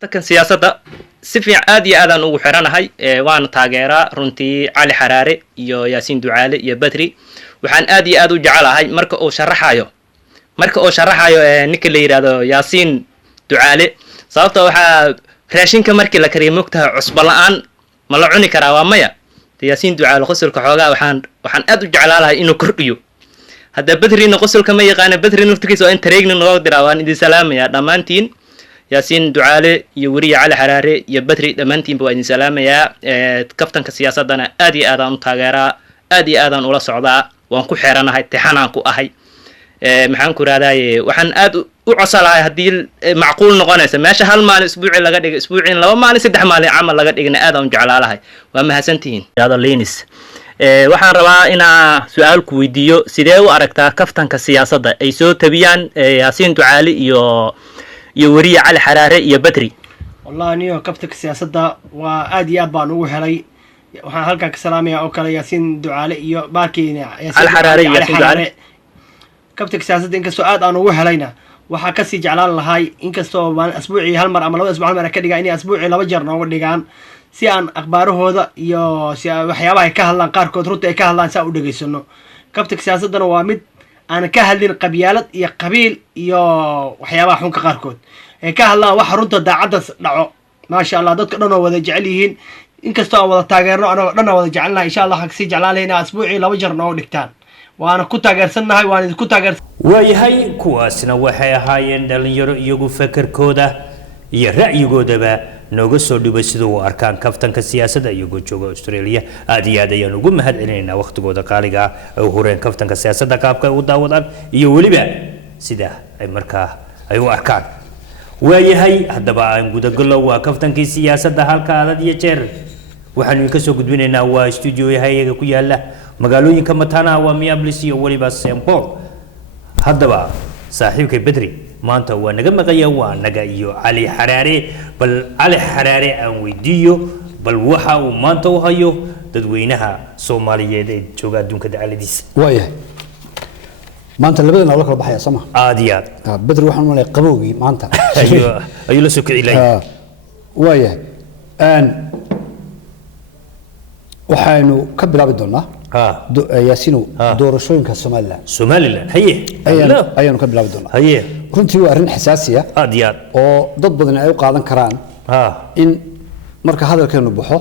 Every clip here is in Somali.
dadkan siyaasadda si fiican aad iyo aadaan ugu xiranahay waana taageeraa runtii cali xaraare iyo yaasiin ducaale iyo badri waxaan aad iyo aad u jecelahay marka uu sharaxayo ninka la yidhaahdo yaasiin ducaale sababta waxaa raashinka markii la kariyo mogtahay cusbo la-aan ma la cuni karaa waa maya yaasiin ducaale qosolka xoogaa waxaan aad u jeclaalahay inuu kordhiyo hadda badrina qosolka ma yaqaana badri naftigiisa waa in tareegni noo diraa waan idin salaamayaa dhammaantiin yaasiin ducaale iyo weriye cali xaraare iyo badri dhammaantiinba waa idin salaamayaa kaftanka siyaasaddana aad iyo aadaan u taageeraa aad iyo aadaan ula socdaa waan ku xeeranahay tixanaan ku ahay maxaan ku raadaaye waxaan aad u cosolahay haddii macquul noqonaysa meesha hal maalin isbuuci laga dhiga isbuuciin 2 maalin 3 maalin camal laga dhigna aadaan u jeclaalahay waa mahadsantihiin linis waxaan rabaa inaa su-aal ku weydiiyo sidee u aragtaa kaftanka siyaasadda ay soo tabiyaan yaasiin ducaale iyo weriye cali xaraare iyo badri wallahi niyo kaftanka siyaasadda waa aad iyo aad baan ugu helay waxaan halkan ka salaamayaa oo kale yaasiin ducaale iyo baarkiina cali xaraare iyo yaasiin ducaale kaftanka siyaasadda inkastoo aad aan ugu helayna waxaa kasii jeclaan lahay inkastoo asbuucii hal mar ama 2 asbuuc hal mar ka dhigaa inay asbuucii 2 jeer nooga dhigaan si aan akhbaarahooda iyo waxyaabaha ay ka hadlaan qaarkood runta ay ka hadlaan saa u dhageysano kaftanka siyaasaddana waa mid aan ka hadlin qabyaalad iyo qabiil iyo waxyaabaha xunka qaarkood ay ka hadlaan waxa runta daacadda dhaco maasha Allah dadka dhan oo wada jecel yihiin inkastoo aan wada taageerno anagoo dhan wada jecelnahay insha Allah kasii jeclaan lahaynaa asbuucii 2 jeer nooga dhigtaan waana ku taageersanahay waan idinku taageersan waayahay kuwaasna waxay ahaayeen dhalinyaro iyagu fakarkooda iyo ra'yigoodaba nooga soo dhibay sida uu arkaan kaftanka siyaasadda iyagoo jooga Australia aad iyo aad ayaan ugu mahad celinaynaa waqtigooda qaaliga ah oo horeen kaftanka siyaasadda qaabka ay u daawadaan iyo weliba sida ay markaa ay u arkaan waayahay haddaba aan gudagalo waa kaftankii siyaasadda halka aad iyo jeer waxaanu ka soo gudbinaynaa waa studio yahayaga ku yaala magaalooyinka Matana waa Minneapolis iyo waliba St. Paul haddaba saaxiibkay Badri maanta waa naga maqaya waa naga iyo cali xaraare bal cali xaraare aan weydiiyo bal waxa uu maanta u hayo dadweynaha Soomaaliyeed ee jooga adduunka dacaladiisa waayahay maanta labadana la kala baxaya sama aadiyaad Badri waxaan u leeyahay qabowgii maanta ayu la soo kicilay waayahay waxaanu ka bilaabi doonaa yaasiino doorashooyinka Soomaaliland haye ayaanu ka bilaabi doonaa haye runtii waa arrin xasaasi ah aadiyaad oo dad badan ay u qaadan karaan in marka hadalkeenu baxo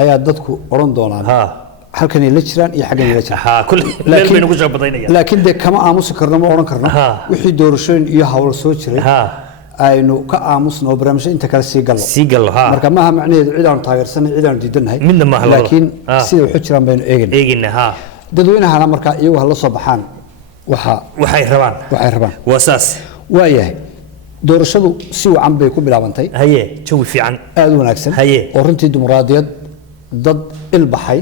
ayaa dadku oran doonaan halkan ay la jiraan iyo xaggan ay la jiraan laakiin de kama aamusi karno ma oran karno wixii doorashooyin iyo hawl soo jiray aynu ka aamusno barnaamijka inta kale sii gallo marka maaha macnaheedu cid aan taageersanay cid aan diidanahay laakiin sida wuxuu jiraan baynu eegaynaa dadweynahana marka iyagu hala soo baxaan waxay rabaan wasaas waayahay doorashadu si wacan bay ku bilaabantay haye jawi fiican aad u wanaagsan oo runtii dimuqraadiyad dad ilbaxay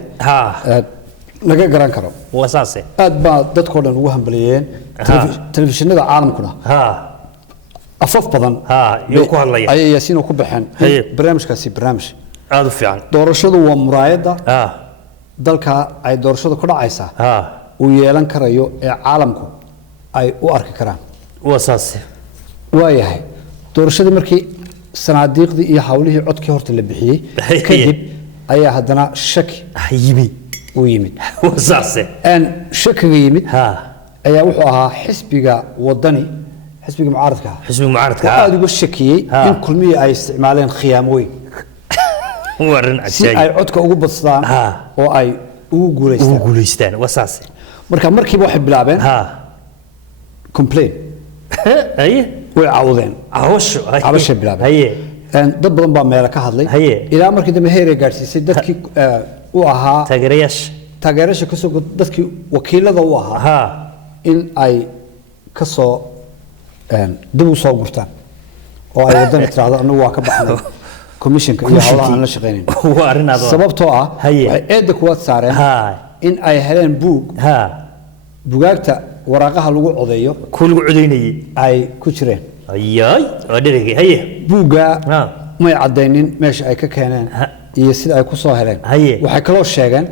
laga garan karo wasaas aad baa dadkoo dhan ugu hambaliyeen telefishinada caalamkuna afaf badan iyo ku hadlaya ay yaasiin ku baxeen barnaamijkaasi barnaamij aad u fiican doorashadu waa muraayada dalka ay doorashadu ku dhacaysaa uu yeelan karayo ee caalamku ay u arki karaan wasaas waayahay doorashadii markii sanaadiiqdii iyo hawlihii codkii horta la bixiyay kadib ayaa haddana shaki yimid wasaas shakiga yimid ayaa wuxuu ahaa xisbiga wadani حزب معارضك هذا يقول شكي إن كل مية أي استعمالين خياموين ورن أي عدك أقول بتصدان أو أي وجوليستان وساسي مركب واحد بلعبين كومبلين أي ويعوضين عوش بلعبين هي ضد ضمبا مالك هذلي إلى مركب دم هيري جالس سدتك وها تاجرش كسو ضدك وكيل ذا وها إن أي كسو dib u soo gurtaan oo ay waddan tiraahdo anagu waa ka baxnay commissionka iyo hawlaha aan la shaqeynin waa arrin aad sababtoo ah waxay eed ku wad saareen in ay heleen bugaagta waraaqaha lagu codeeyo ku lagu codeynayay ay ku jireen ayay oo dhirigay haye buuga may cadeynin meesha ay ka keeneen iyo sida ay ku soo heleen waxay kaloo sheegeen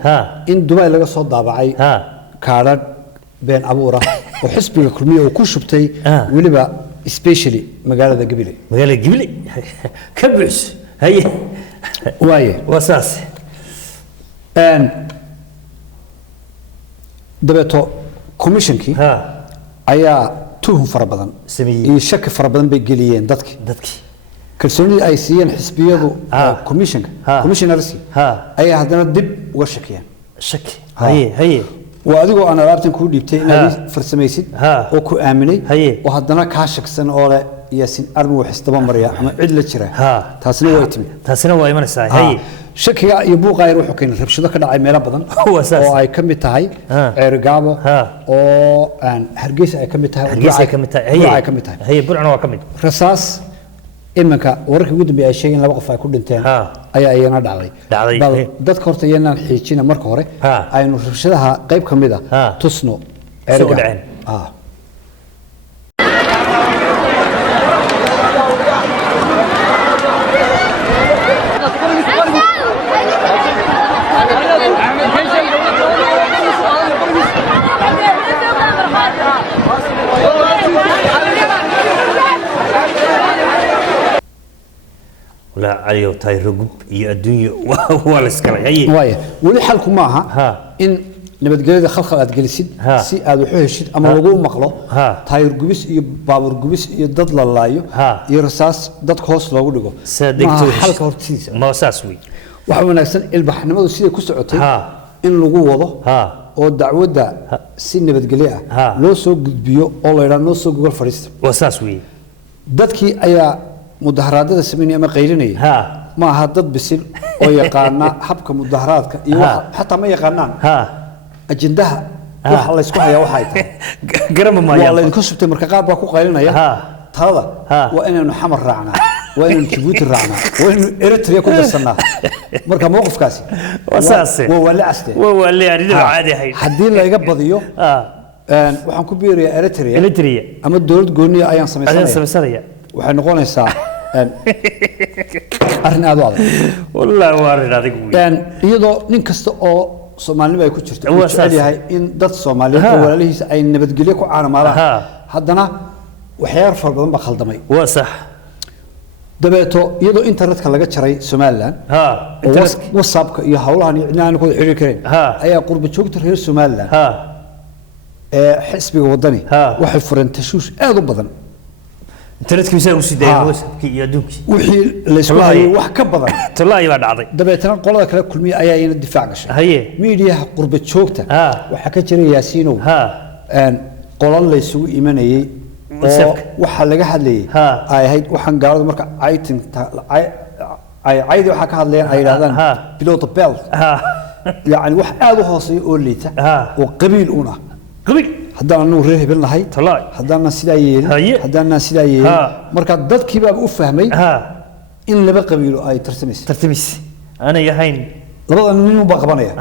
in Dubai laga soo daabacay kaadhadh been abuura oo xisbiga kulmiye oo ku shubtay waliba especially magaalada Gabiley كبس هي waaye واساس dabeeto commissionkii ها ayaa tuhun fara badan sameeyay iyo shaki fara badan bay geliyeen dadkii kalsoonida ay siiyeen xisbiyadu commissionka commissionersi ayaa haddana dib uga shakiyeen shaki haye waa adigoo aan alaabtan ku dhiibtay inaad farsamaysid oo ku aaminay oo haddana ka shaksan oo leh yaasin armu wax isdaba mariya ama cid la jira taasina way imanaysaa haye shakiga iyo buuqayr wuxuu keenay rabshado ka dhacay meelo badan oo ay ka mid tahay ceergaabo oo aan hargeysa ay ka mid tahay haye burcana waa ka mid rasaas imanka wararka ugu dambeeyay ay sheegeen laba qof ay ku dhinteen ayaa iyana dhacday bal dadka horta iyanaan xiijina marka hore aynu rabshadaha qayb ka mid ah tusno ceergaabo لا عليو تاي رقب يا الدنيا ولا سكري هي وايه ولي حالكم معها ان nabadgelyada khalkhal aad gelisid si aad u heshid ama lagu maqlo taayir gubis iyo baabuur gubis iyo dad la laayo iyo rasaas dad hoos loogu dhigo halka hortiisa ma saas weey waxa wanaagsan ilbaxnimadu sidii ku socotay in lagu wado oo dacwada si nabadgelyo ah loo soo gudbiyo oo la yiraahdo soo Google fariista waa saas weey dadkii ayaa mudaharaadada sameynaya ama qaylinaya ma aha dad bisil oo yaqaana habka mudaharaadka iyo xataa ma yaqaanaan ajendaha waxa la isku hayaa waxa ay tahay garama ma yaa la shubtay marka qaar baa ku qaylinaya talada waa inaynu xamar raacnaa waa inaynu Djibouti raacnaa waa inaynu Eritrea ku darsanaa marka mowqifkaasi waa wali aste waa wali arido caadi ahayd hadii la iga badiyo waxaan ku biiriyaa Eritrea ama dawlad gooniya ayaan samaysanaya waxay noqonaysaa arrin aad u adag wallahi waa arrin adag weey iyadoo nin kasta oo Soomaaliba ay ku jirto oo jecel yahay in dad Soomaaliyeed oo walaalihiisa ay nabadgelyo ku caanamaadaan haddana waxyaar far badan ba khaldamay waa sax dabeeto iyadoo internetka laga jaray Soomaaliland WhatsApp-ka iyo hawlahan cidnaan ku xiriir kareen ayaa qurba joogta reer Soomaaliland xisbiga wadani waxay fureen tashuush aad u badan internetka misaa u sii daayay WhatsApp-ki iyo adduunkii wixii la isku hayay wax ka badan talaayi baa dhacday dabeetana qolada kale kulmiye ayaa ina difaac gashay haye meediyaha qurba joogta waxa ka jiray Yaasiinow qolan la isugu imanayay waxa laga hadlayay ay ahayd waxaan gaalada marka item ay waxa ka hadlayaan ay yiraahdaan below the belt yani wax aad u hooseeyo oo liita oo qabiil una qabiil haddana reer hebel nahay haddana sidaa yeelin haddana sidaa yeelin marka dadkii baa u fahmay in laba qabiilo ay tartamayso ana yahayn labada nin baa qabanaya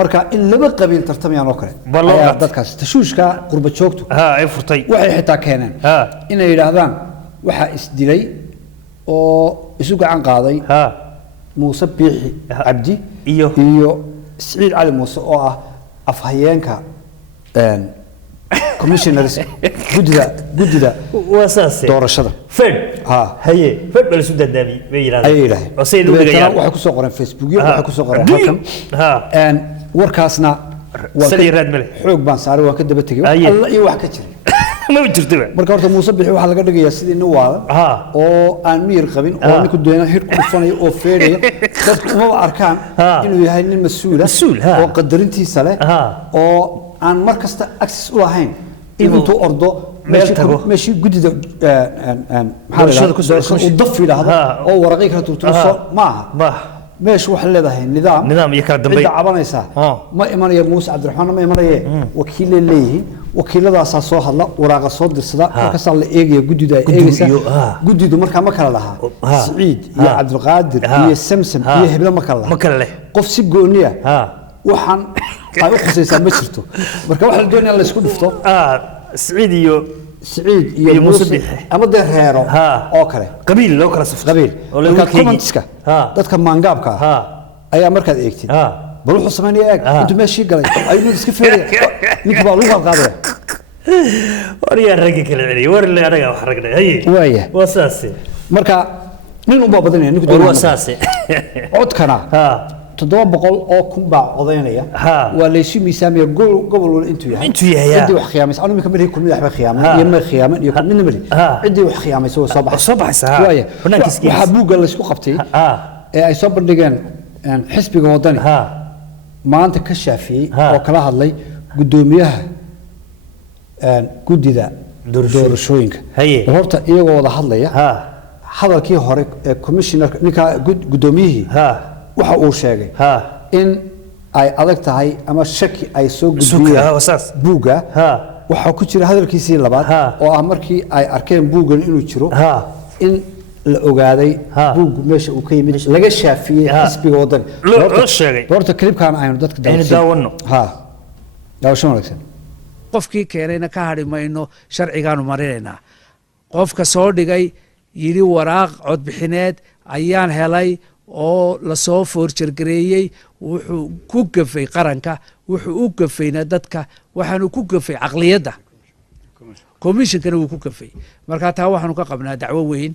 marka in laba qabiil tartamayaan oo kale ayaa dadkaas tashuushka qurba joogtu ay furtay waxay xitaa keeneen inay yiraahdaan waxa isdilay oo isu gacan qaaday Muuse Biixi Cabdi iyo Saciid Cali Muuse oo ah afhayeenka commissioners gudida wasaas doorashada fed haye fed bal isu dadaabi way yiraahdeen oo sayid u dhigayaan waxa ku soo qoran Facebook iyo waxa ku soo qoran halkan warkaasna saliirad male xoog baan saaray waan ka daba tagay alla iyo wax ka jiray ma jirto marka horta Muuse Biixi waxa laga dhigayaa sidii nin waala oo aan miir qabin oo ninku doonaa hir ku dhufanayo oo feereeyo dadku uma arkaan inuu yahay nin mas'uul oo qadarintiisa leh oo aan mar kasta access u lahayn intuu ordo meeshii gudida maxaa ku soo daf yiraahdo oo waraqay kala turturso maaha meesh wax leedahay nidaam iyo kala dambeyn cabanaysa ma imanaya Muuse Cabdiraxmaan ma imanaya wakiil leeyahay wakiiladaas soo hadla waraaqa soo dirsada markaas la eegaya gudida ay eegaysa gudidu marka ma kala laha Saciid iyo Cabdulqaadir iyo Samsam iyo hebla ma kala laha qof si gooniya waxaan ay u xusaysaa ma jirto marka waxa la doonayaa la isku dhufto Saciid iyo Muuse Biixi ama reero oo kale qabiil loo kala safto qabiil oo la commentska dadka maangaabka ayaa markaad eegtid bal wuxuu sameeyay intuu meeshii galay ayuu iska feeray ninka baa lagu qaaday وريا رجع كل علي ورا رجع وحرقنا هي وايه واساسي marka nin u baabadinaya ninku waa wاساسي codkana ha 700 oo kun baa codeynaya waa la isu miisaamiyo gobol wal intuu yahay cidii wax khiyaamaysa anu mid kamid kulmid waxba khiyaamay iyo ma khiyaaman iyo midna mari cidii wax khiyaamaysa soo baxaysa waaye waxa buuga la isku qabtay ee ay soo bandhigeen xisbiga wadani maanta ka shaafiyay oo kala hadlay gudoomiyaha gudida doorashooyinka horta iyagoo wada hadlaya hadalkii hore ee commissioner ninka gudoomiyihii waxa uu sheegay in ay adag tahay ama shaki ay soo gudbiyeen buuga waxa ku jira hadalkiisii labaad oo ah markii ay arkeen buugan inuu jiro in la ogaaday buugu meesha uu ka yimid laga shaafiyay xisbiga wadan loo sheegay horta klibkan aynu dadka daawano daawasho wanaagsan qofkii keenayna ka hadhimayno sharcigaanu marinaynaa qofka soo dhigay yidhi waraaq codbixineed ayaan helay oo lasoo foorjargareeyey wuxuu ku gafay qaranka wuxuu u gafayna dadka waxaanu ku gafay caqliyadda commissionkana wuu ku gafay marka taa waxaanu ka qabnaa dacwo weyn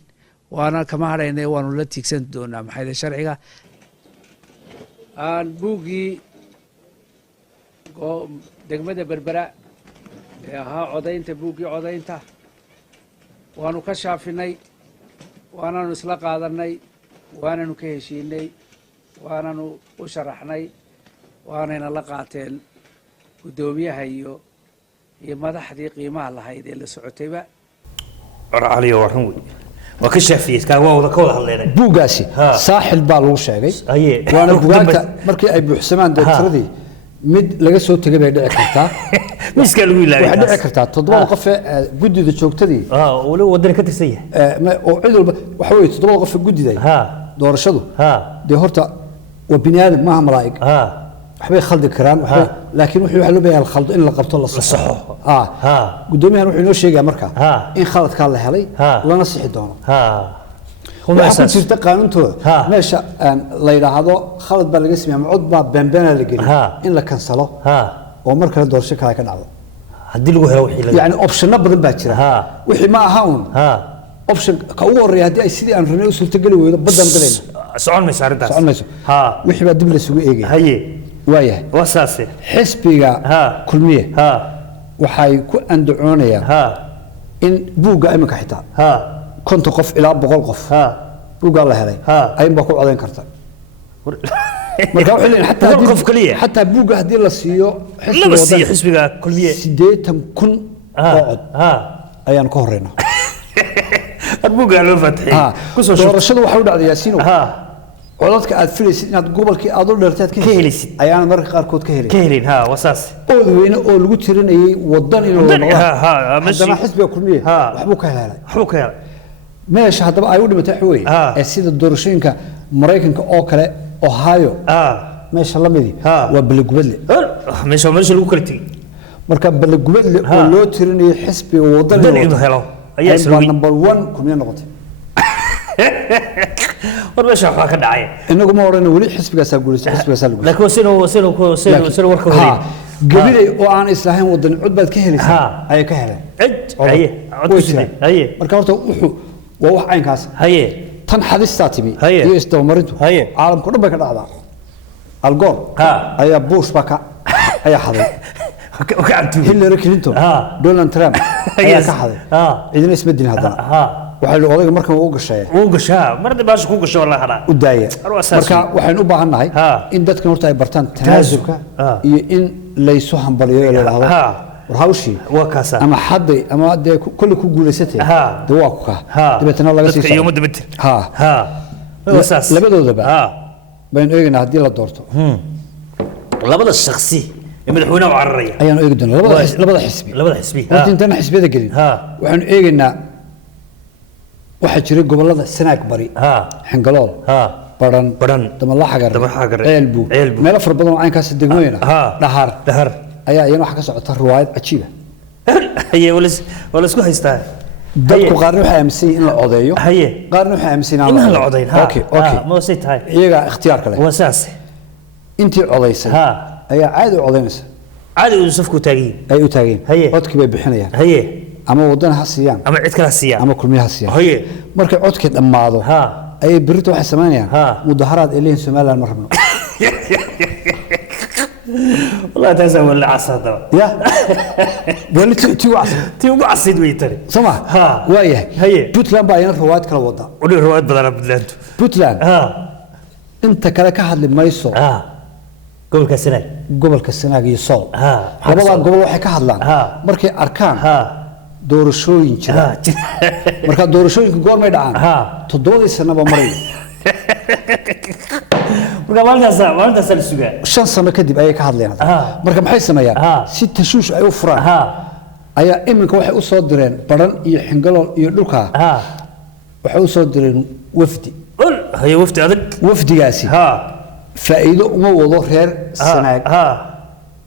waana kama hadhaynay waanu la tiigsan doonaa maxay sharciga aan buugii degmada berbera ee ahaa codaynta buuggii codaynta waanu ka shaafinay waananu isla qaadanay waananu ka heshiinay waananu u sharaxnay waanayna la qaateen gudoomiyaha iyo madaxdii qiimaha lahayd ee la socotayba cali warran wey waa ka shaafiyay ka wada hadleynay buugaasi saaxil baa lagu sheegay waana buugaagta markii ay buuxsamaan dadradii mid laga soo tagay bay dhici kartaa miska lagu ilaaliyay waxa dhici kartaa 7 qof gudida joogtadii wala wadan ka tirsan yahay oo cid walba waxa weey 7 qof gudiday doorashadu de horta waa bini aadam ma aha malaa'ig waxbay khaldi karaan laakiin wuxuu waxa loo baahan khaldo in la qabto la saxo gudoomiyahan wuxuu inoo sheegay marka in khaladka la helay lana sixi doono waxa ku jirta qaanuuntooda meesha la yiraahdo khalad baa laga sameeyay cod baa beenbeena la geliyay in la kansalo oo mar kale doorasho kale ka dhacdo hadii lagu helo wixii yani option badan baa jira wixii ma aha un option ka ugu horeeya hadii ay sidii aan rabnay u suurtagali weydo badan galayna socon ma saarintaas wixii baa dib la sugu eegay waayahay wasaase xisbiga kulmiye waxay ku andacoonayaan in buuga iminka xitaa konton qof ilaa 100 qof buuga la helay ayba ku codeyn karta marka wuxuu leeyahay hatta qof kaliya hatta buuga hadii la siiyo xisbiga kulmiye 80,000 cod ayaan ka horeynaa buuga loo fatay ku soo doorashadu waxa u dhacday yaasiin codadka aad filaysid inaad gobolkii aad u dheertaad ka helisid ayaan marka qaar kood ka helin wasaas oo weyn oo lagu tirinayay wadan inuu hadana xisbiga kulmiye waxbu ka helay meesha hadaba ay u dhimatay xawey ee sida doorashooyinka Mareykanka oo kale Ohio meesha la midi waa balgubadle meesha lagu kala tagay marka balgubadle oo loo tirinayay xisbiga wadan inuu helo ayaa number 1 kulmiye noqotay warbaasha waxa ka dhacay inagu ma orana wali xisbigaas guuleystay xisbigaas lagu laakiin sino warka waday gabilay oo aan islaahayn wadan cod baad ka helaysaa ay ka heleen marka horta wuxuu waa wax aynkaas tan xadistaa tibi iyo isdabamarintu caalamku dhan bay ka dhacdaa algoor ayaa bush baka ayaa xaday Hillary Clinton Donald Trump ayaa ka xaday idina isbedin hadana waxa uu odayga markan uu gashay marna baasha ku gashay wallahi hada u daaya marka waxaan u baahanahay in dadka horta ay bartaan tanaasulka iyo in la isu hambaliyo la yiraahdo warhawshi waa kaasa ama xaday ama de kulli ku guuleysatay waa ku ka dibadna laga sii yoomo dibad wasaas labadoodaba baan eegnaa hadii la doorto labada shakhsi madaxweynaha cararaya ayaan eegi doonaa labada xisbi intaan xisbiyada gelin waxaan eegnaa waxa jiray gobolada Sanaag bari Xangalool baran damalaxagar ceelbu meel far badan oo aynkaas degmooyina dhahar ayaa iyana waxa ka socota riwaayad cajiib ah wala isku haystaa dadku qaarna waxa aaminsan in la codeeyo qaarna waxa aaminsan in la codeyn okay ma sii tahay iyaga ikhtiyaar kale wasaas intii codeysay ayaa caadi u codeynaysa caadi uu safku taagin ay u taageen Haye. codkii bay bixinayaan haye ama waddan ha siiyaan ama cid kala siiyaan ama kulmiye ha siiyaan haye markay codkii dhammaado ha ayay berrito waxay samaynayaan Ha. mudaharaad ay leeyihin somaliland ma rabno والله تاسع ولا عصا ya wali ti wacsan تي ugu casid way tani soma Ha. waayahay Haye. puntland baa iyana rawaad kala wada ودي رواد بدل بدلانتو puntland ها inta kale ka hadli mayso ها قبل كسنة gobolka sanaag iyo sool ها labada gobol waxay ka hadlaan Ha. markay arkaan ها doorashooyin jira ها marka doorashooyinka goormay dhacaan Ha. 7 sanaba maray marka maalintaas la sugaa 5 sano kadib ayay ka hadlayaan Ha. marka maxay sameeyaan Ha. si tashuush ay u furaan ها ayaa iminka waxay u soo direen baran iyo xingalool iyo dhulka ها waxay u soo direen wafdi قل هي وفتي هذاك wafdigaasi ها faa'iido uma wado reer sanaag ها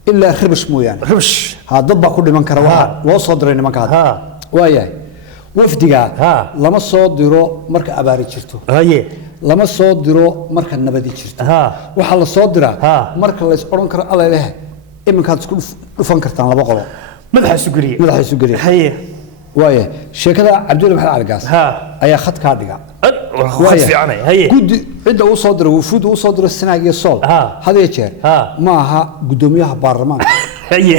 ilaa khibish mooyaan ربش ha dad baa ku dhiman kara waxa loo soo diray nimanka Ha. waayahay wafdiga Ha. lama soo diro marka abaari jirto هي lama soo diro marka nabadi jirto Ha. waxa la soo diraa Ha. marka la is oran karo alla ilaahay iminkaad isku dhufan kartaan laba qolo مدح سكريه madaxa isu geliya هي waayahay sheekada cabdulle maxamed cali gaas Ha. ayaa khadkaa dhiga خد في عني هي guddi cidda uu soo diray wufuud uu soo diray sanaag iyo sool Ha. hadee jeer Ha. ma aha gudoomiyaha baarlamaanka هي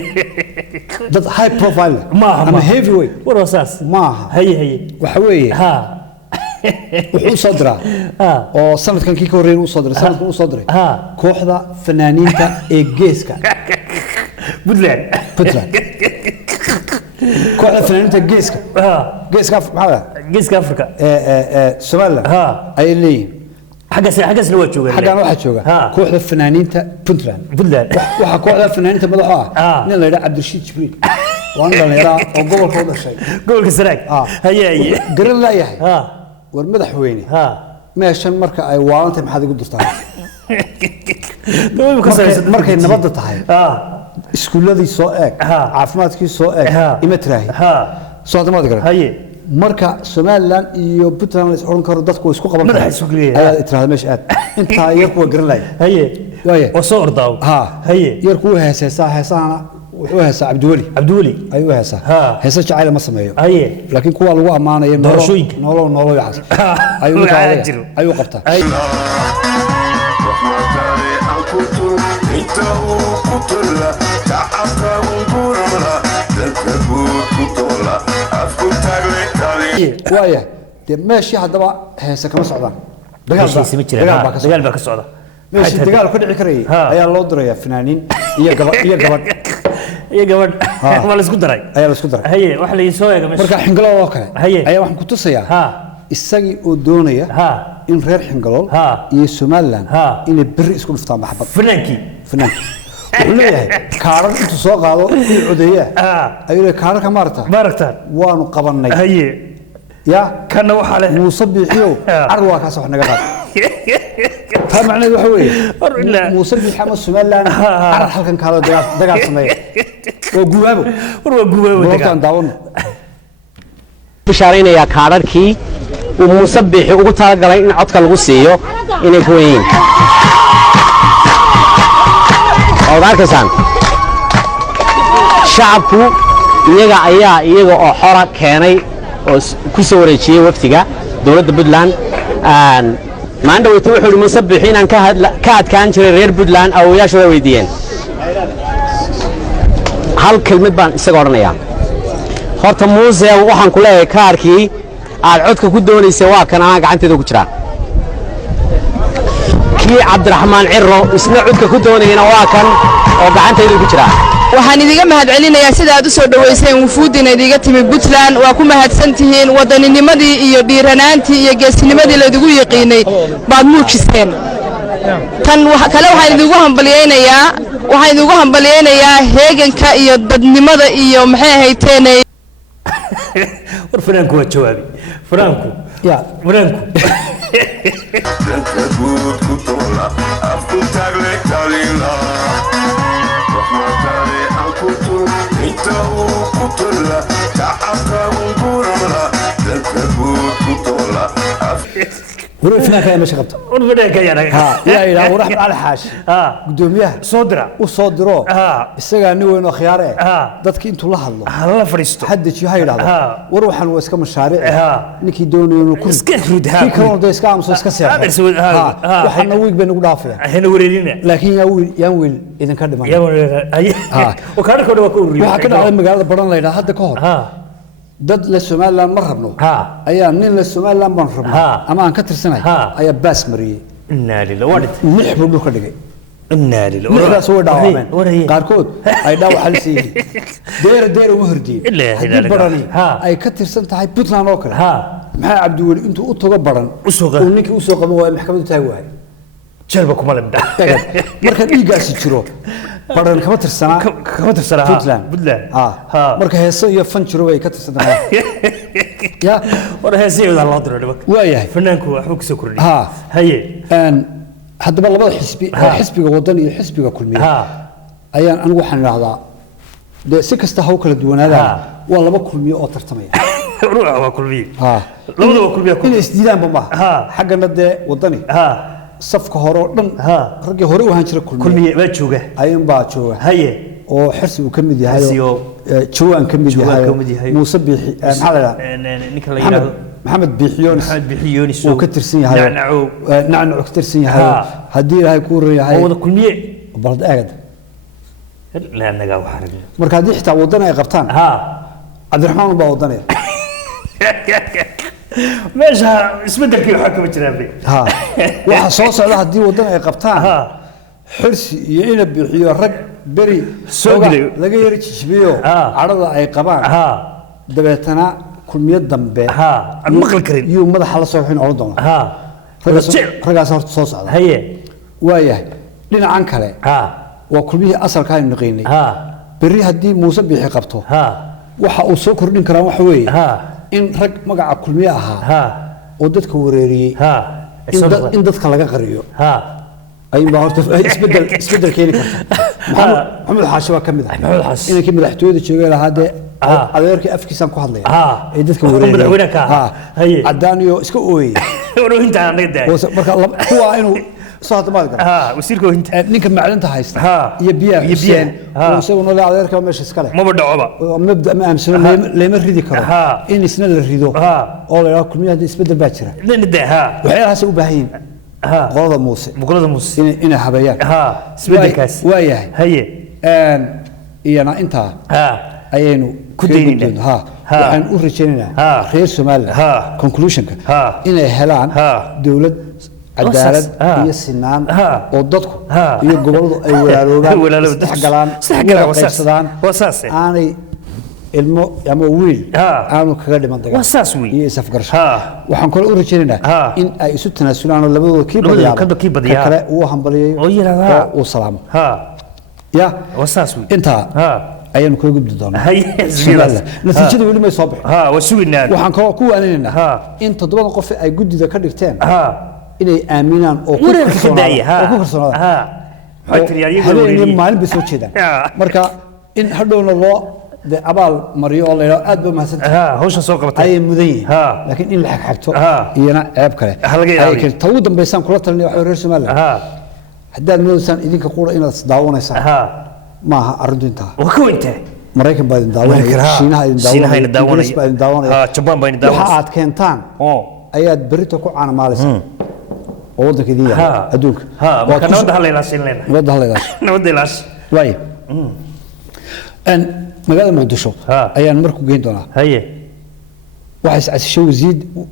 dad high profile ما ama heavyweight ورصاص ma aha هي waxa weeye ها wuxuu soo diraa ها oo sanadkan kii ka horreeyay uu soo diray sanadkan uu soo diray Ha. kooxda fanaaniinta ee geeska بدلان puntland kooxda fanaaniinta geeska ها geeska maxaa جيس كافريكا somaliland Ha. ayay leeyihiin حاجه سلوى جوجل xaggaan waxaa jooga Ha. kooxda fanaaniinta puntland بدلان waxaa kooxda fanaaniinta madaxu ah Ha. nin la yidhaha cabdirashiid jibriil waa nin dhallinyaro ah oo gobolka u dhashay قول كسراك Ah. هي garan laayahay ها war madaxweyne ها meeshan marka ay waalantahay maxaad igu dirtaa دوي markay nabadda tahay ها iskuuladii soo eeg Ha. caafimaadkii soo eeg Ha. ima tiraahi ها soo hadda maad garan هي marka somaliland iyo puntland la is oran karo dadku way isku qaban Madaxa karaan isu geliya. ayaa tirahda meesha aad intaa yar kuwa garan lahay هي waaye وصور داو ha هي yar kuwa heesaysaa heesahana wuxuu heesaa cabdiweli عبد الولي ayuu heesaa Ha. heesa jacayl ma sameeyo هي laakiin kuwa lagu ammaanayo Doorashooyinka. nolol yacas Ha. ayuu Magaca markaa jiro. ayuu qabtaa هي waaya dee meeshii haddaba heese kama socdaan meeshiisi ma jiraan dagaal baa ka dagaal socda baa ka socda meeshii dagaal ka dhici karayay Ha. ayaa loo dirayaa fanaaniin iyo gabadh iyo gabadh Ha. ma la isku daray ayaa la isku daray haye wax la soo eega meesha marka xingalool oo kale Haye. ayaa waxaan ku tusayaa ha isagii oo doonaya ha in reer xingalool Ha. iyo somaliland Ha. inay berri isku dhuftaan maxabad fanaankii fanaanka wuxuu leeyahay kaarar intuu soo qaado iyo codeeyaa ha ayuu leeyahay kaararka maarata maaragtaan waanu qabannay haye ya kana waxa leh muuse biixiyow Ha. carri waa kaas wax naga qaad taa macnaheedu waxa weeye War ilaa. muuse biixi ama somaliland Ha. carar halkan kaalo dagaal sameeya oo gubaabo war waa guubay goobtaan daawano bishaaraynayaa kaadharkii uu muuse biixi ugu talagalay in codka lagu siiyo inay kuwan yihiin waad arkaysaan shacabku iyaga oo xora keenay oo ku soo wareejiyey wafdiga dowladda puntland maalin dhaweyta wuxuu yidhi muuse biixi inaan ka adkaan jiray reer puntland awowayaasha waa weydiiyeen hal kelmid baan isaga odhanayaa horta muuse waxaan ku leeyahay kaarkii aad codka ku doonaysay waa kan anaa gacanteeda ku jiraa kii cabdiraxmaan ciro isna codka ku doonayana waa kan oo gacantayda ku jiraa waxaan idiga mahadcelinayaa sida aad u soo dhowayseen wufuuddiina idiga timi puntland waa ku mahadsan tihiin waddaninimadii iyo dhiiranaantii iyo geesinimadii laydigu yiqiinay baad muujiseen tan kale waxaan idigu hambalyaynayaa heeganka iyo dadnimada iyo maxay ahayteen war fanaanku waa jawaabi fanaanku ya fanaanku بناك يا مش قبط بناك يا يا ورحمة على حاش قدوميها صدرة وصدرو السجا نو إنه خياره ضدك أنتوا لحظة الله فريستو حد شيء هاي لحظة وروح الوسكم الشارع نكي دوني إنه كل في كلام ده إسكام سوسك سير وحنا ويك بينو دافع هنا ورينا لكن يويل إذا كان ما يويل وكان كده بقول وحكنا على المجال برا لينا حد كهر dad la Soomaaliland ma rabno ayaa nin la Soomaaliland baan rabnaa ama aan ka tirsanahay ayaa baas mariyay inna lillahi wa inna nix buu dhulka dhigay inna lillahi wa soo dhaawameen qaarkood ay dhaawac halis yihiin deer u hordiyay hadii barani ay ka tirsan tahay Puntland oo kale maxaa Cabdiweli intuu u tago baran uu ninkii u soo qabo waa maxkamadda taag waay jalba kuma lamda marka dhiigaasi jiro baran kama tirsana Puntland marka heeso iyo fan jiro way ka tirsanaa ya war heesiyo la diro dhibak waayahay fanaanku wuxuu ku soo kordhiyay haye haddaba labada xisbiga wadan iyo xisbiga kulmiye ayaan anigu waxaan raahdaa de si kasta haw kala duwanaadaan waa laba kulmiye oo tartamaya ruuxa waa kulmiye labada waa kulmiye in isdiidaanba ma xaggana de wadani safka hore oo dhan ragii hore u ahaan jiray kulmiye baa jooga ayaan baa jooga haye oo xirsi uu kamid yahay jawaan kamid yahay Muuse Biixi maxaa la ninka la yiraahdo maxamed biixiyoonis oo ka tirsan yahay nacnac ka tirsan yahay hadii ilaahay ku reeyahay wada kulmiye balad aagad la naga waxarag marka hadii xitaa wadan ay qabtaan Cabdiraxmaan baa wadanaya meesha isbedelkii waxa ka jiraan waxa soo socda hadii wadan ay qabtaan xirsi iyo ina bixiyo rag beri laga yar jisbiyo carada ay qabaan dabeetana kulmiyad dambe maqal karin iyo madaxa la soo xin oo doona ragaas horta soo socda haye waayahay dhinacan kale waa kulmiyii asalka aynu naqeynay beri hadii Muuse Biixi qabto waxa uu soo kordhin karaa waxa weeye in rag magaca kulmiye ahaa oo dadka wareeriyay in dadka laga qariyo ay ma horta isbedel keeni karta maxamed xaashi waa kamid ah inay madaxtooyada joogay lahaade adeerkii afkiisan ku hadlaya ay dadka wareeriyay cadaaniyo iska ooyay inta anaga marka kuwa inuu soo hadmaad gar wasiirka inta ninka macdanta haysta iyo biyaha Xuseen oo isaguna la adeerka meesha iska leh ma badhacoba mabda ma amsano leema ridi karo in isna la rido oo la yiraahdo kulmiyada isbedel baa jira waxyaalahaas u baahan qolada Muuse inay habayaan isbedelkaas waayahay haye iyana inta ayaynu ku deynaa waxaan u rajaynaynaa reer Soomaaliland conclusionka inay helaan dawlad cadaalad iyo sinaan oo dadku iyo goboladu ay walaaloobaan isdhexgalaan aanay ilmo ama wiil aanu kaga dhiman dagaal iyo isafgarasho waxaan kale u rajaynaynaa in ay isu tanaasulaan labadooda kii badiyaa kale uu hambaliyay oo uu salaamo ya inta ayaan ku gudbi doonaa natiijada weli ma soo bixin waxaan kaloo ku waaninaynaa in 7 qof ay gudida ka dhigteen inay aaminaan oo ku kalsoonaadaan habeenii maalin bay soo jeedaan marka in hadhowna loo de abaal mariyo oo la yiraahdo aad ba mahadsantahay hawsha soo qabatay ay mudan yihiin laakiin in la xagxagto iyana ceeb kale ay ka taw dambaysan kula talinay waxa reer Soomaaliland haddaad moodaysan idinka qura inaad daawanaysaan maaha arrinta waa ku intee Mareykan baa idin daawanaya Shiinaha idin daawanaya Japan baa idin daawanaya waxa aad keentaan ayaad berito ku caanamaalaysaa oo wadanka idin yahay adduunka marka nabadda halaylaashin nabadda way magaalada Muqdisho ayaan markuu geyn doonaa haye waxa iscasishay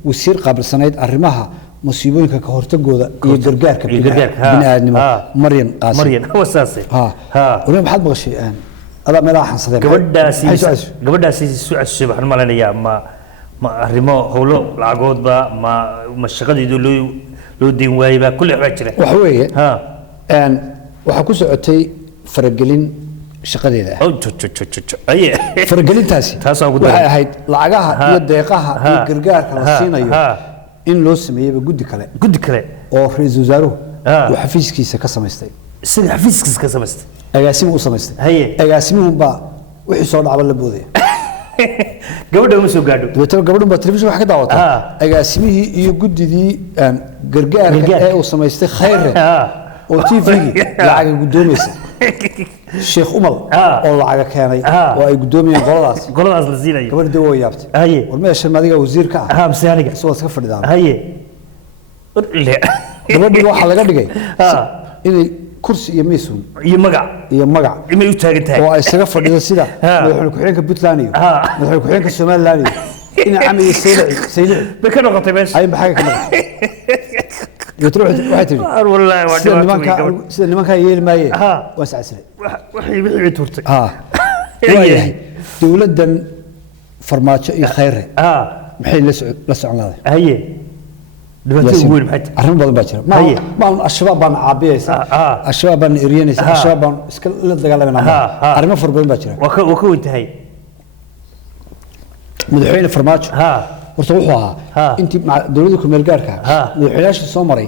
wasiir qaabilsanayd arrimaha musiibooyinka ka hortagooda iyo gargaarka bini'aadnimo Maryam wasaase wala maxad maqashay ada meelaha xansadeen gabadhaasi su'aashay waxaan maleynayaa ma arrimo howlo lacagoodba ma shaqadeedu loo diin waayba kulli waxa jira waxa weeye waxa ku socotay faragelin shaqadeeda faragelintaasi waxay ahayd lacagaha iyo deeqaha iyo gargaarka la siinayo in loo sameeyay guddi kale oo ra'iisul wasaaruhu uu xafiiskiisa ka samaystay sida xafiiskiisa ka samaystay agaasimo u samaystay agaasimuhu baa wixii soo dhacba la boodaya gabadha ma soo gaadho dabeetana gabadhan baa telefishin wax ka daawataa agaasimihii iyo guddidii gargaarka ee uu samaystay khayre oo TV-gii lacag gudoomaysa sheekh umal oo lacag keenay oo ay gudoomiyeen qoladaas la siinayo gabadha way yaabtay haye war meesha madiga wasiirka ah mise aniga soo iska fadhidaan haye gabadha waxa laga dhigay inay kursi iyo miisun iyo magac imay u taagan tahay oo ay isaga fadhido sida madaxweyne ku-xigeenka Puntland iyo madaxweyne ku-xigeenka Somaliland iyo in camiye saylici bay ka noqotay meesha ay maxay ka noqotay يتروح واحد تجي والله سيد ما كان يلماي واسع سنه وحي تورتي وايه دولدا فرماجه اي خير maxay la socnaaday haye dibadda weyn maxay arrin badan baa jira ma ashabaab baan caabiyaysa ashabaab baan eriyanaysa ashabaab baan iska la dagaalamana arrimo far badan baa jira waa ka weyntahay madaxweyne farmaajo horta wuxuu ahaa intii dawladda ku meel gaarka madaxweynaha soo maray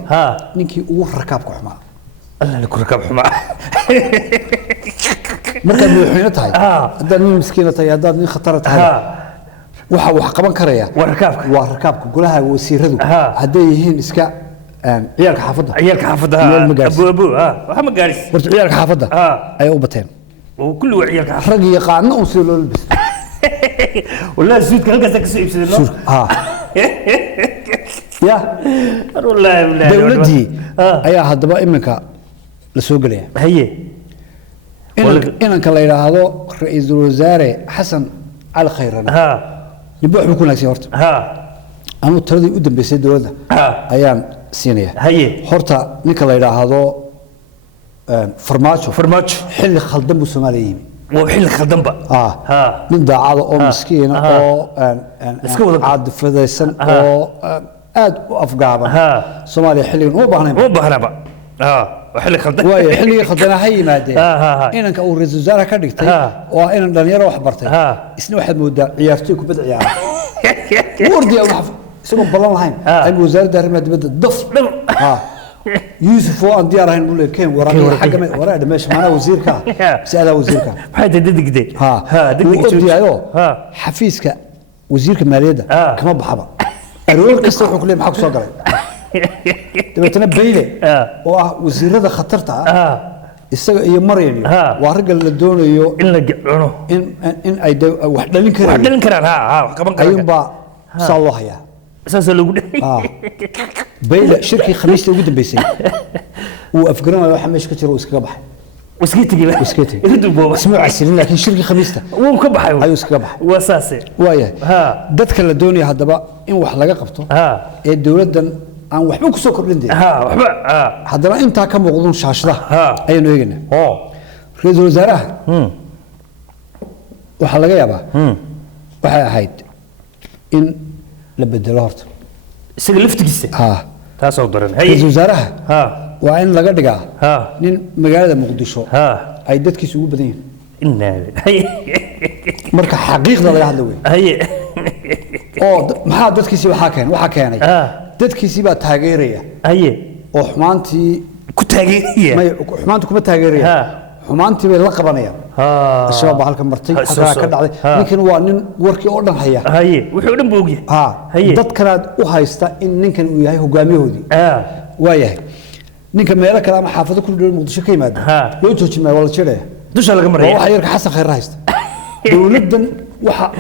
ninkii ugu rakaabka xumaa alla la ku rakaab xumaa marka madaxweyne tahay hadda nin miskiin tahay hadda nin khatar tahay waxa wax qaban karaya waa rakaabka golaha wasiiradu haday yihiin iska ciyaalka xaafadda abu waxa ma gaaris horta ciyaalka xaafadda ay u bateen oo kullu ciyaalka rag yaqaan oo si loo labis والله زود كان قصدك كسو يبسد له يا والله دولتي ايا هدبا امنكا لا سو غليا هي inanka la yiraahdo ra'iisul wasaare Xasan Al Khayran يبوح بكون هكسي هورتا أنا تردي قدام بيسيد دولة أيام سينية هورتا نيكا لا يراهدو فرماجو حل خلدم بالسوماليين وحل خلدم بقى من داعادة أو مسكين أو عاد فديسن أو آد أفقابا سومالي حلين هو بحنا بقى وحل خلدم واي حلي خلدنا هي مادة إنك أو رئيس وزراء كدقتي وإن دنيرة وحبرتي اسمه واحد مودة عيارتيك وبدأ عيار وردي أو نحف اسمه بلان هاين الوزارة دار ما تبدأ الضف يوسف وان ديارهن بقول لك كين وراء حاجة وراء دمشق معنا وزير كا سأله وزير كا هذا ددك دي وردي أيوه حفيزك وزير كمالية ده كم بحبة الرول كسر حكلهم حق صقري تبي تنبيله وزير هذا خطرته السجى يمريني وارجع للدون يو إن أيدو واحد لين كران كمان أيوم با صلاه يا أساس لو قد بيلا شركة خميس لو قد بيسي وأفكرنا لو حمش كتير وسكبح وسكيتي اسمه عسلين لكن شركة خميسته ومكبح أيوة وسكبح وأساسي وياه دتك الدنيا هذا بقى إن وحلا قبته الدولة دن أنا وحبك سكر لندي وحبا هذا بقى أنت كم وغضون شاشة أي نوعنا رئيس الوزراء وحلا جايبه وحيد إن لبدل هرت سجلفت جسة تاسو درن هي رئيس الوزراء وإن لقى دقة نين مجال مقدسه أي دتك يسوق بدين إنه هي مركز حقيقة لا يحلوه هي ما دتك يسوق وحكياني دتك يسوق تاجرية هي وحمانتي كتاجرية ما حمانتي كم تاجرية حمانتي باللقبانية الشباب هالكم مرتي كذا عليه يمكن هو نين وركي أردن هي وحولن بوجي هي دت كراد وهايستا إن نكن وياه هو جامي هودي وياه نكن ما يركل على حافظه كل دول مقدسة كيما لو توجي ما والله شريه دوش على قمر هو حيرك حسن خير رايست دولدن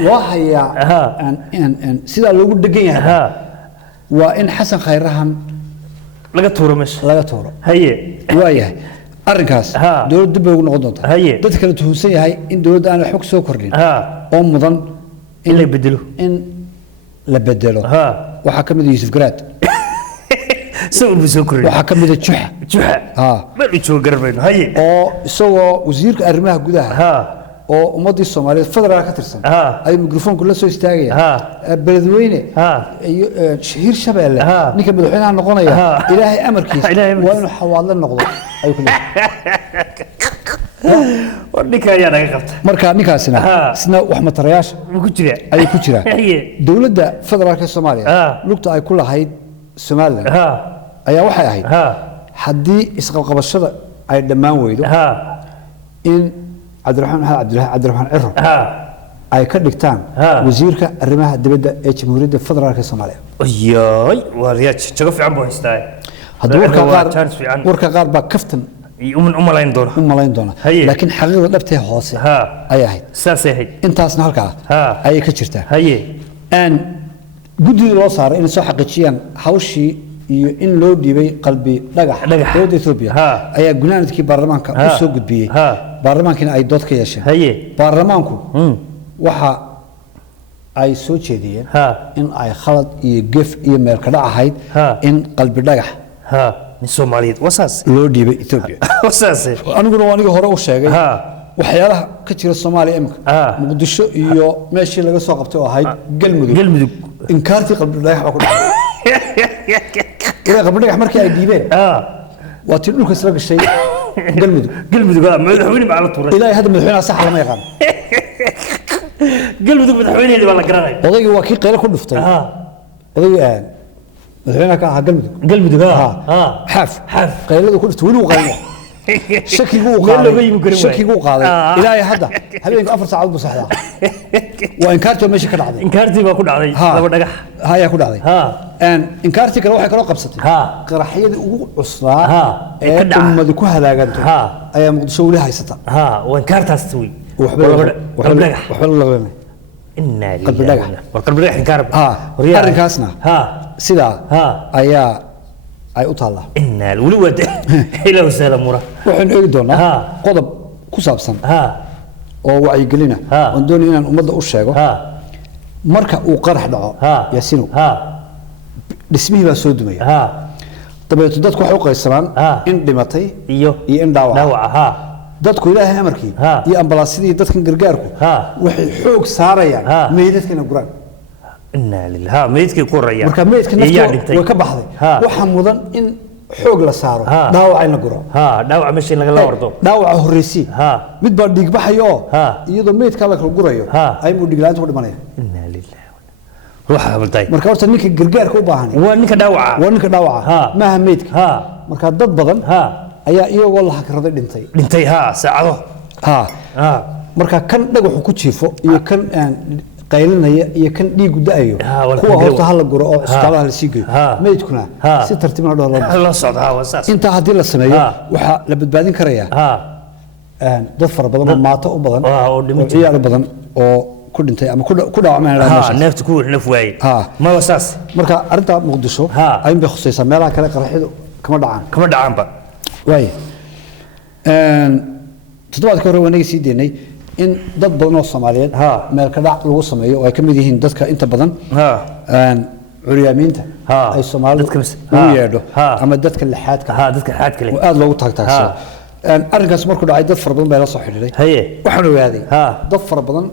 وحيا أن سيدا لو قد جيها وإن حسن خيرهم لقى تورو مش لقى تورو هي وياه أركاس دولة دبل ونقضونها هي تذكر تهوسية هاي إن دولة أنا حك سكرين أم مضن إن يبدلوا إن لبدلوا وحكم يوسف جراد سووا بسكرين وحكم ذا تشح ما بيشوف قربين هي أو سووا وزير أرماه جودها أو ماضي الصومالي فترة كترسن أي ميكروفون كله سوي استاجي بلدوينه شهير شباب نيك بدحين عن نقطة إلهي أمر كيس وإنه حوالنا النقطة أي كله ورنيك يا نقطة مركا نيكا سنة وحمد رياش كتير أي كتير دولة ده فترة كالصومالية لقطة أي كلها هاي الصومال أي واحد هاي حدي إسقاط قبضة أي دمان ويدو إن عبد الرحمن عرو ay ka dhigtaan wasiirka arrimaha dibadda ee jamhuuriyadda federaalka Soomaaliya ayay wariyaad jago fiican buu haystaa hadda warka qaar baa kaftan umalayn doona laakiin xaqiiqda dhabtee hoose ay ahayd saasay ahayd intaasna halkaa ayay ka jirtaa aan guddiga loo saaray inay soo xaqiijiyaan hawshii iyo in loo dhiibay qalbi dhagax dowladda Itoobiya ayaa gunaanadkii baarlamaanka u soo gudbiyay baarlamaankina ay dood ka yeesheen baarlamaanku waxa ay soo jeediyeen in ay khalad iyo gef iyo meel ka dhac ahayd in qalbi dhagax من Soomaaliyeed wasaas loo dhiibay Itoobiya wasaas aniguna aniga hore u sheegay waxyaalaha ka jira Soomaaliya imka Muqdisho iyo meeshii laga soo qabtay oo ahayd galmudug inkaartii qalbi dhagax ku dhacay qalbi dhagax markii ay dhiibeen waa tii dhulka isla gashay galmudug madaxweyne baa la tuuray ilaahay hadda madaxweynaha sax lama yaqaan galmudug madaxweynaheedii baa la garanay odaygu waa kii qeyl ku dhuftay odaygu madaxweynaha ka ahaa galmudug xaaf qayladu ku dhuftay weli uu qaylay shakigu qaaday ilaahay hadda habeenka 4 saacadood buu saxdaa waa inkaartii meesha ka dhacday inkaartii baa ku dhacday laba dhagax haya ku dhacday inkaartii kale waxay kala qabsatay qaraxyadii ugu cusbaa ee ummadu ku halaagantay ayaa Muqdisho weli haysata waa inkaartaas way waxba la qabanay inna lillahi wa qalbi dhagax inkaar arrinkaasna sida ayaa ay u taala inna wali wad ila wasala mura waxaan eegi doonaa qodob ku saabsan oo wacyi gelina oo doonay inaan ummadda u sheego marka uu qarax dhaco yaasino dhismihii baa soo dumaya dabeeto dadku waxay u qaysanaan in dhimatay iyo in dhaawac dadku ilaahay amarkii iyo ambalaasidii dadkan gargaarku waxay xoog saarayaan meydadkana guraan inna lillahi meydkii ku rayaan marka meydka naftu way ka baxday waxa mudan in xoog la saaro dhaawac in la guro dhaawac meesha laga la wardo dhaawac horeysi mid baa dhiig baxayo iyadoo meydka la kala gurayo ay muu dhiig laanta ku dhimanaya inna lillahi ruuxa baltay marka horta ninka gargaarka u baahan waa ninka dhaawaca maaha meydka marka dad badan ayaa iyagoo la hakraday dhintay saacado marka kan dhagaxu ku jiifo iyo kan qaylinaya iyo kan dhiigu da'ayo kuwa horta hal guro oo istaalaha la sii geeyo meydkuna si tartiib ah la socdaa wasaas inta hadii la sameeyo waxa la badbaadin karaya dad fara badan oo maato u badan oo ciyaar badan oo ku dhintay ama ku dhaawacmay neeftu ku naf waayay ma wasaas marka arinta Muqdisho ay bay khusaysaa meelaha kale qaraxdu kama dhacaanba way toddobaadkii hore wanaagii sii deynay in dad badan oo Soomaaliyeed meel ka dhac lagu sameeyo oo ay kamid yihiin dadka inta badan curyaamiinta ay Soomaalidu u yeedho ama dadka lixaadka leh aad loogu taagtaagso arrinkaas markuu dhacay dad fara badan baa la soo xiriiray waxaan ogaaday dad fara badan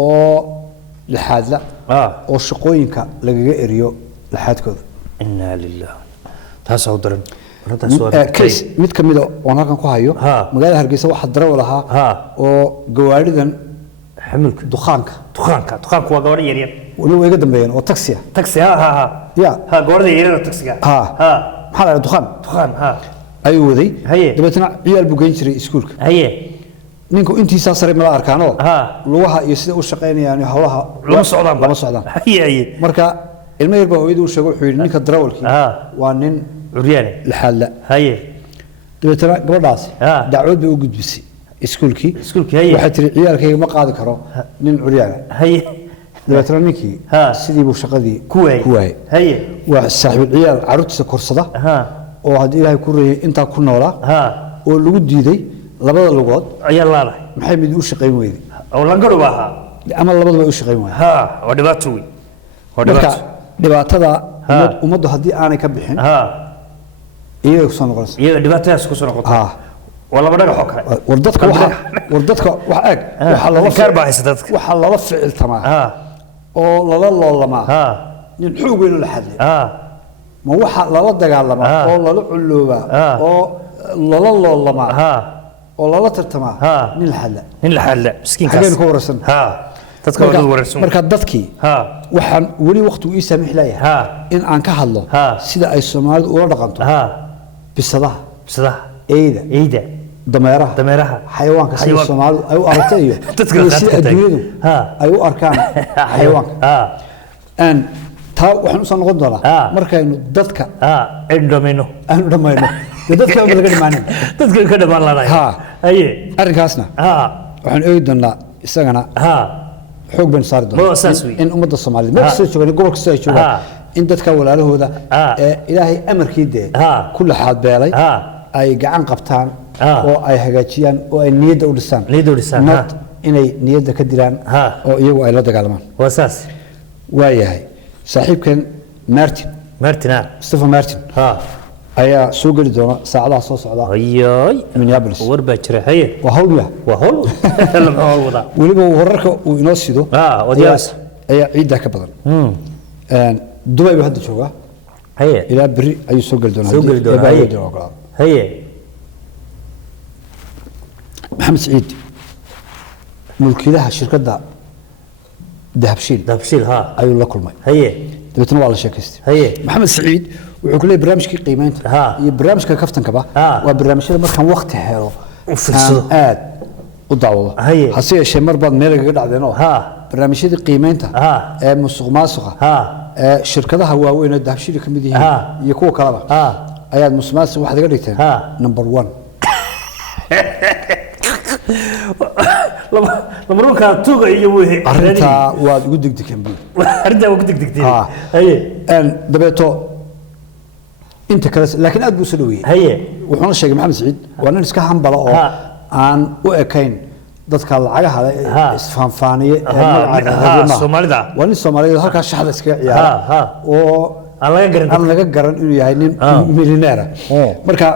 oo lixaadla oo shaqooyinka lagaga eriyo lixaadkooda inna lillahi taasoo daran case mid kamid ah oo halkan ku hayo magaalada Hargeysa waxa darawal ahaa oo gawaaridan xamilka duqaanka waa gawaari yar wali way iga dambeeyeen oo taxi gawaarida yar taxiga maxaa la duqaan ay waday dabeetana ciyaal buu geyn jiray iskuulka ninku intiisa sare ma la arkaano lugaha iyo sida u shaqeynayaan hawlaha lama socdaan marka ilmo yar baa hooyadu sheegay wuxuu yiri ninka darawalkii waa nin عرياني الحالة هاي دبتنا قبل راسي دعوت بوجود بسي اسكولكي هاي waxay tiri ciyaalkayga ma qaadi karo nin curyaana هاي دبتنا ninkii sidii buu shaqadii kuway هاي waa saaxiib ciyaal carruurtiisa korsada oo hadii ilaahay ku reeyay inta ku noolaa oo lagu diiday labada lugood ayaa laalay maxay mid u shaqeyn weeyday oo la garu baaha ama labadaba u shaqeyn weeyay waa dhibaato weey dhibaatada ummaddu hadii aanay ka bixin iyaga ku soo noqonaysa iyaga dhibaatadaas ku soo noqotay wala badhaga xog kale wardadka wax eeg waxa lala ficiltamaa oo lala loolamaa nin xoog weyn la xadlay ma waxa lala dagaalamaa oo lala culoobaa oo lala loolamaa oo lala tartamaa nin la xadla miskiinkaas xageen ku warsan dadka wada warsan marka dadkii waxaan wali waqtigu ii saamix leeyahay in aan ka hadlo sida ay Soomaalidu ula dhaqanto bisadaha eeyda dameeraha xayawaanka sida Soomaalidu ay u aragtay iyo sida adduunyadu ay u arkaan xayawaanka taa waxaan u soo noqon doonaa markaynu dadka aan dhamayno dadka laga dhimaanin dadka ka dhamaan lahayn aye arrinkaasna waxaan eegi doonaa isagana xoog baan saari doonaa in ummadda Soomaaliyeed meel kasta joogaan gobol kasta ay joogaan in dadka walaalahooda ee Ilaahay amarkiisa ku la xadbeelay ay gacan qabtaan oo ay hagaajiyaan oo ay niyadda u dhisaan inay niyadda ka dilaan oo iyagu ay la dagaalamaan wasaas waayahay saaxiibkan Martin Stephen Martin ayaa soo gali doona saacadaha soo socda Minneapolis warba jira haye waa hawl waliba wararka uu inoo sido ayaa ciidda ka badan Dubai baa hadda jooga haye ilaa bari ayuu soo gali doonaa haye محمد سعيد ملكيلها شركة دهبشيل أيوة الله كل ما هي دبتنا والله شاكست هي محمد سعيد وكل برنامج كي قيمته برنامج كفتن كبا وبرنامج هذا مركان وقت هيرو وفرصة ودعوة هي حسية شيء مربض ميلك قد عدنا برنامج هذا قيمته مسوق ماسقة شركة هوا وين الدهبشيل كمدي يكون كلامه أياد مسماس واحد قريتين نمبر 1 لما روكا توغا iyo wixii arinta waad ugu degdegteen arinta ugu degdegteen haye dabeeto inta kale laakiin aad buu soo dhaweeyay haye wuxuu sheegay Maxamed Saciid waa nin iska hambala oo aan u ekayn dadka lacagaha isfaanfaaniye magaca Soomaalida waa nin Soomaaliyeed halka shaxda iska ciyaara oo aan laga garan inuu yahay nin milyaneer marka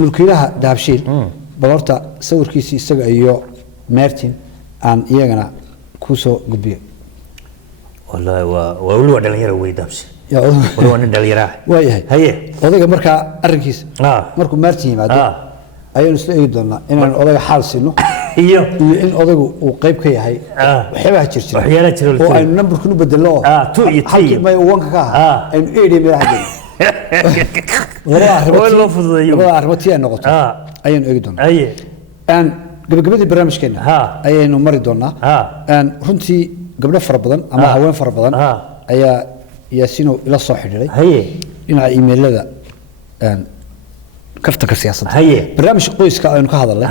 mulkiilaha Dahabshiil balorta sawirkiisa isaga iyo Martin aan iyagana ku soo gudbiyay wallahi waa wali waa dhalinyaro way Dahabshiil wali waa nin dhalinyaro waayahay haye odayga marka arrinkiisa markuu Martin yimaado ayaan isla eegi doonaa inaan odayga xaal siino iyo in odaygu uu qayb ka yahay waxyaalaha jira oo aynu numberku u bedelo halkii may uwanka ka ahaa aynu eedhay meelaha labada arrimood ay noqoto ayaan eegi doonaa gabagabadii barnaamijkeena ayaynu mari doonaa runtii gabdho fara badan ama haween fara badan ayaa Yaasino ila soo xidhiidhay dhinaca emailada kaftanka siyaasadda barnaamij qoyska aynu ka hadalnay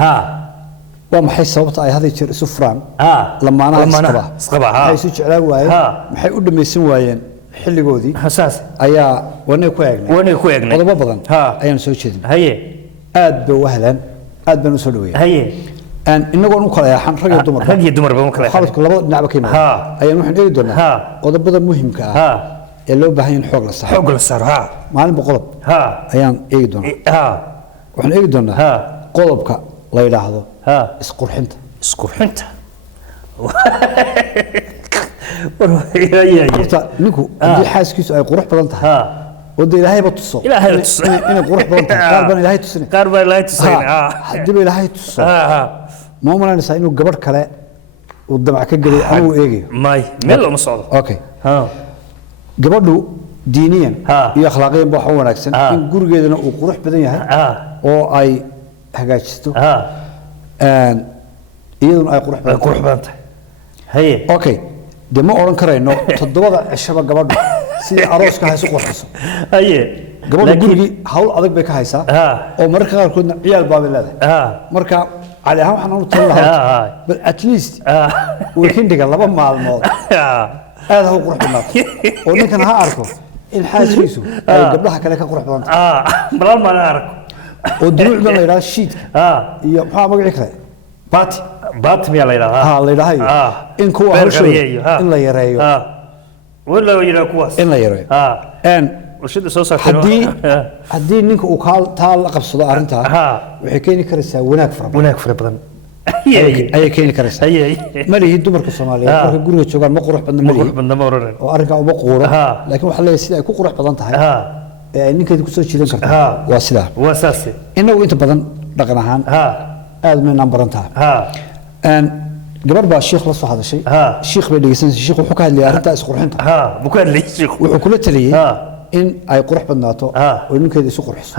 waa maxay sababta ay hadda jeer isu furaan lamaanaha isqaba maxay isu jeclaan waayeen maxay u dhamaysan waayeen xilligoodii ayaa wanay ku eegnay qodobo badan ayaan soo jeedinay aad bay u helaan aad baan u soo dhaweeyay inagoon u kala yaxan rag iyo dumarba ma kala xalku labada dhinacba ka yimaada ayaan waxaan eegi doonaa qodobada muhiimka ah ee loo baahan yahay xoog la saaro maalin qodob ayaan eegi doonaa waxaan eegi doonaa qodobka la yiraahdo isqurxinta ninku haddii xaaskiisu ay qurux badan tahay wada ilaahayba tuso inay qurux badan tahay qaar baan ilaahay tusin haddiiba ilaahay tuso ma umalanaysaa inuu gabadh kale uu damac ka geliyo ama uu eegayo meel looma socdo okay gabadhu diiniyan iyo akhlaaqiyan ba waxa wanaagsan in gurigeedana uu qurux badan yahay oo ay hagaajisto iyaduna ay qurux badan tahay haye okay de ma oran karayno todobada cishaba gabadhu sidii arooska hayso qurxiso haye gabadhu gurigi hawl adag bay ka haysaa oo mararka qaarkoodna ciyaal baabay leedahay marka cali ahaan waxaan u tarin lahaa but at least weekendiga 2 maalmood aad ha qurux badnaato oo ninkan ha arko in xaaskiisu ay gabdhaha kale ka qurux badan tahay balal ma arko oo duruucda la yiraahdo sheetka iyo maxaa magaci kale بات ميا ليلا ها ليلا هاي إن كوا هالشيء إن لا يريو ولا يرى كواس إن لا يريو إن وشد سوسة هدي إنك وكال تعال قبض أرنتها وحكيني كرسة وناك فربان أي كيني كرسة ما لي هدو مركز الصومالية مركز جوري تشوفان ما قروح بدنا مرة وأرجع وبقورة لكن وحلا يصير يكون قروح بدن تهاي إنك تكسر شيء ذكرت واسلا واساسي إنه وأنت بدن رقناهان هذا من نمبرنتها أن قبل بقى الشيخ لصق هذا الشيء الشيخ بدي يسنس الشيخ وحكى لي أنت أسقر حنتها بكون لي الشيخ وحكولت لي in ay qurux badnaato oo ninkeeda isu qurxiso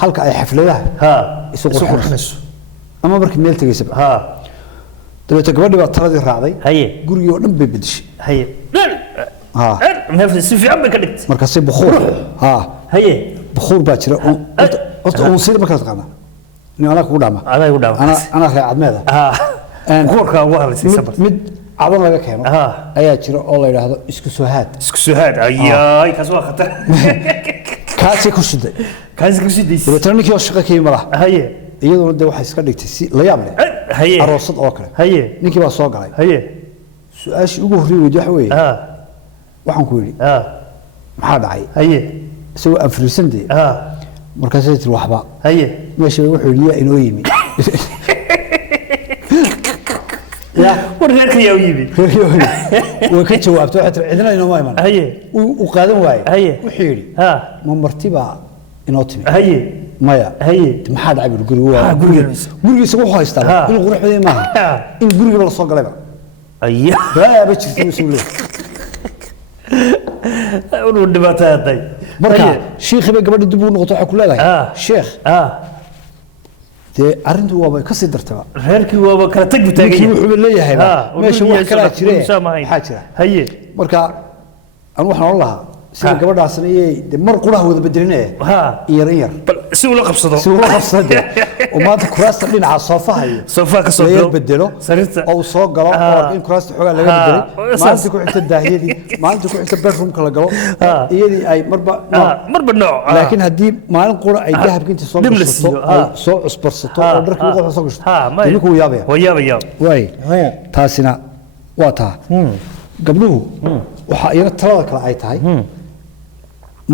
halka ay xafladaha isu qurxinayso ama markii meel tagaysaba dabeetana gabadhii baa taladii raacday gurigii oo dhan bay bedeshay si fiican bay ka dhigtay markaasay bukhuur baa jira horta uunsiida markaa taqaana nin anaa kugu dhaama anaa reecadmeeda bukhuurka ugu hadlaysay sabar mid cadan laga keeno ayaa jira oo la yidhaahdo isku soo haad ayaay kaas waa khatar kaasay ku shiday dabeetana ninkii oo shaqo kayimi malaha iyaduna dee waxay iska dhigtay si la yaab leh aroosad oo kale ninkii baa soo galay su-aashii ugu horreey weydi waxa weeye waxaan ku yidhi maxaa dhacay isagoo aan fariisan dee markaasay tiri waxba meesha wuxuu yidhi yaa inoo yimi war reerka yaa u yimi way ka jawaabtay waxay tiri cidina inooma iman uu qaadan waaye wuxuu yidhi ma marti baa inoo timi maya maxaa dhacay gurigiisa wuxuu haystaa inuu qurux badan maaha in gurigiiba la soo galayba baaba jirtay isuu leeyahay uu dhibaataaday marka sheekhi bay gabadhi dib u noqoto waxa ku leedahay sheekh dee arrintu waaba ka sii dartaba reerkii waaba kala tag butaagay wuxuu leeyahay meesha wax kala jira maxaa jira marka aan waxaan oran lahaa sida gabadhaasna ee mar quraha wada bedelinay yar si uu la qabsado oo maanta kuraasta dhinaca soofaha iyo soofaha ka soo bedelo oo soo galo oo in kuraasta xogaa laga bedelay maanta ku xigta daahiyadii maanta ku xigta bedroomka la galo iyadii ay marba nooc laakiin haddii maalin qura ay dahabka inta soo gashato ay soo cusbarsato oo dharkii qof soo gashato ninkuu yaabaya way taasina waa taa gabdhuhu waxa iyana talada kale ay tahay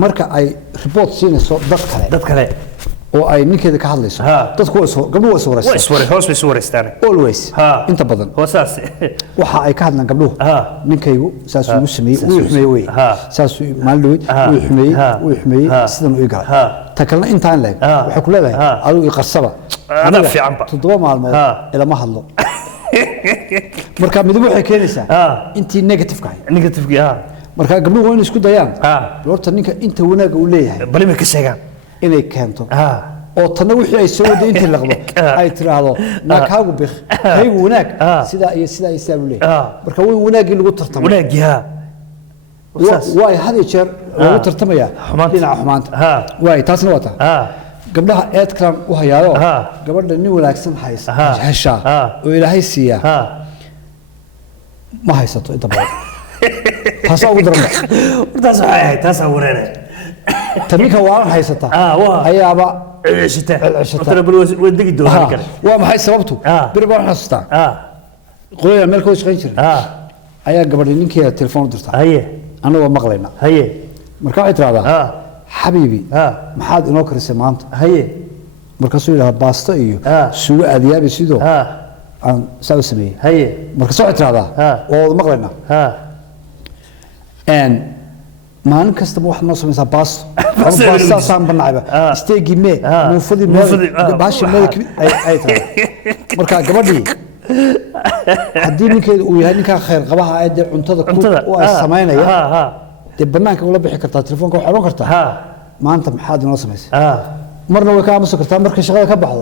marka ay report siinayso dad kale oo ay ninkeeda ka hadlayso dadku gabdhuhu way soo wareystaan always inta badan hoosaas waxa ay ka hadlaan gabdhuhu ninkaygu saas uu sameeyay uu xumeeyay saas uu maalin uu xumeeyay sidan uu galay ta kalena intaan leeg waxa ku leedahay adigu qarsaba ana fiican ba 7 maalmood ilama hadlo marka midba waxay keenaysaa intii negative marka gabdhuhu waa in isku dayaan horta ninka inta wanaaga uu leeyahay bali ma ka sheegaan inay keento oo tanna wixii ay soo waday intii laqdo ay tiraahdo naakaagu bikh haygu wanaag sida iyo uu leeyahay marka way wanaagii lagu tartamay way had iyo jeer lagu tartamaya dhinaca xumaanta way taasna waa taa gabdhaha eedkan u hayaayo gabadha nin wanaagsan hesha oo ilaahay siiya ma haysato inta badan taasoo ugu daran taas waxay ahayd taas wareere taninka waa haysata ayaaba cishata bal degi doonaa kale waa maxay sababtu bir baan xasuustaa qoyaan meel ka shaqeyn jiray ayaa gabadhi ninkeeda telefoon u dirtay anagoo maqlayna marka waxay tiraahdaa xabiibi maxaad inoo karisay maanta markaasuu yidhahdaa baasto iyo suugo aadiyaabi sidoo aan saa u sameeyey markaas waxay tiraahdaa waa wada maqlayna maalin kastaba waxaad noo samaysaa baasto baastaasaan banacayba isteegii mee muufadii baashi mee ay tahay marka gabadhii haddii ninkeeda uu yahay ninkaa khayr qabaha ee dee cuntada u ay samaynaya dee banaanka ula bixi kartaa telefoonka waxaad oran kartaa maanta maxaad inoo samaysay marna way ka aamusi kartaa marka shaqada ka baxdo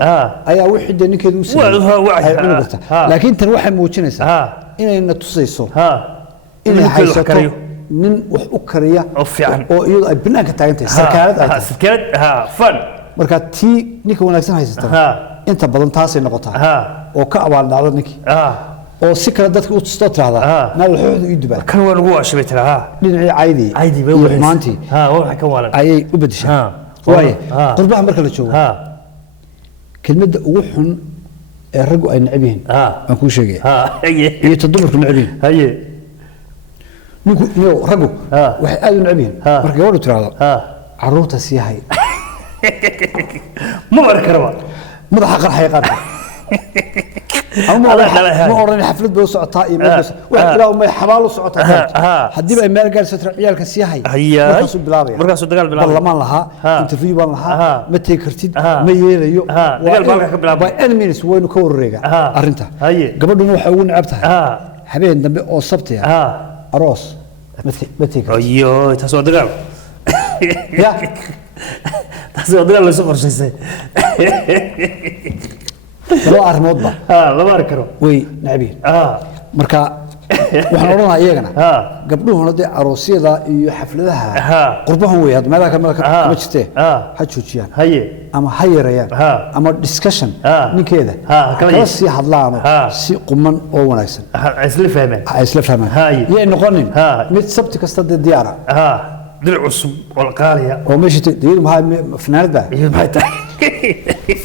ayaa wixii dee ninkeeda u sameeyey ay cuni kartaa laakiin tan waxay muujinaysaa inayna tusayso inay haysato nin wax u kariya oo iyadu ay banaanka taagan tahay sarkaalad ay tahay fan marka tii ninka wanaagsan haysata inta badan taasay noqotaa oo ka abaal dhacdo ninkii oo si kale dadka u tusto tiraahdaa naal wuxuu ii dubaa kan waa lagu waashabay tiraha dhinacii caydi bay u maantii waxa ka waalan ayay u bedeshaa waaye qurbaha marka la joogo kelmadda ugu xun ee raggu ay necab yihiin aan kuu sheegaya iyo ta dumarku necab yihiin ninku raggu waxay aad u necab yihiin marka gabadhu tiraahdo carruurta sii hay ma arki karaba madaxa qarxay qaadka ma oran xaflad bay u socotaa iyo meel wax ilaa may xabaal u socotaa hadii ay meel gaarso ciyaalka sii hay markaasuu bilaabaya markaasuu dagaal bilaabaya barlamaan lahaa interview baan lahaa ma tegi kartid ma yeelayo dagaal baa ka bilaabay by any means waynu ka wareega arrinta gabadhuna waxay ugu necab tahay habeen dambe oo sabti ah aroos ma tegi kartid taas waa dagaal ya taasi wadada la soo qorshaysay laba arrimoodba lama arki karo way nacbiin marka waxaan odhanayaa iyagana gabdhuhuna dee aroosyada iyo xafladaha qurbahan wey hadda meelaha kama jirtee ha joojiyaan ama ha yareeyaan ama discussion ninkeeda kala sii hadlaano si quman oo wanaagsan isla fahmaan yay noqonin mid sabti kasta dee diyaara dil cusub oo la qaaliya oo meesha iyadu maxaa fanaanada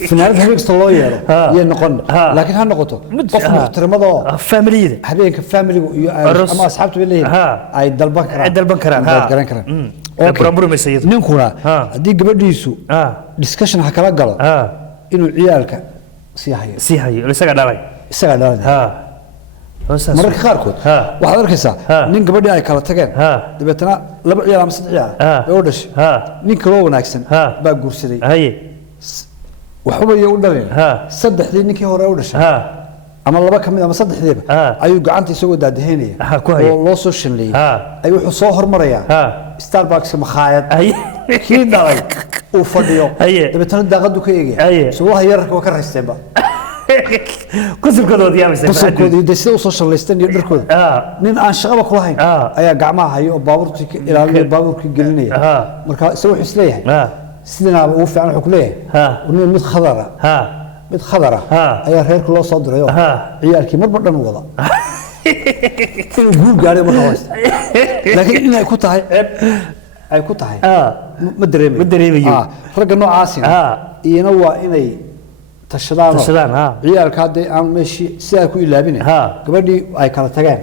fanaanada habeen kasta loo yeero yay noqon laakiin ha noqoto qof muxtaramada oo familiyada habeenka familigu iyo ama asxaabtu leeyihiin ay dalban karaan garan karaan ninkuna haddii gabadhiisu discussion ha kala galo inuu ciyaalka sii hayo isaga dhalay mararka qaarkood waxaad arkaysaa nin gabadhii ay kala tageen dabeetana laba ciyaal ama saddex ciyaal ay u dhashay nin kaloo wanaagsan baa guursaday waxba iyo u dhalin saddexdii ninkii hore u dhashay ama laba kamid ama saddexdiiba ayuu gacanta isagoo daadaheynaya oo loo soo shanleeyey ay wuxuu soo hormarayaa starbucks makhaayad kii dhalay uu fadhiyo dabeetana daaqadu ka eegaya subaha yararka waa ka raysteenba kusulkoodii sida usoo shalleysteen iyo dharkooda nin aan shaqaba ku lahayn ayaa gacmaha hayo oo baabuurtii ka ilaalinaya baabuurkii gelinaya marka isaga wuxuu isleeyahay sidanaaba ugu fiican wuxuu ku leeyahay mid khadara ayaa reerka loo soo diray oo ciyaalkii marba dhan wada inuu guul gaadhay marka haysta laakiin inay ku tahay ceeb ay ku tahay ma dareemayo ragga noocaasina iyana waa inay tashadaan ciyaalka hadday aan meeshii sidaa ku ilaabina gabadhii ay kala tageen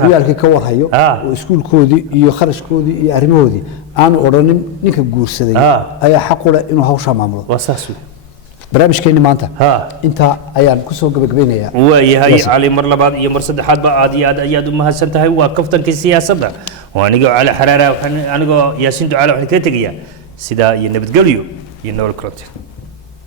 ciyaalkii ka warhayo oo iskuulkoodii iyo kharashkoodii iyo arrimahoodii aanu odhanin ninka guursaday ayaa xaq u leh inuu hawshaa maamulo barnaamijkeeni maanta intaa ayaan kusoo gabagabeynayaa waayahay cali mar labaad iyo mar saddexaadba aad iyo aad ayaad u mahadsan tahay waa kaftankii siyaasadda oo anigoo cali xaraara anigoo yaasiin ducaale waxaan kaga tegayaa sidaa iyo nabadgelyo iyo nolol kulanti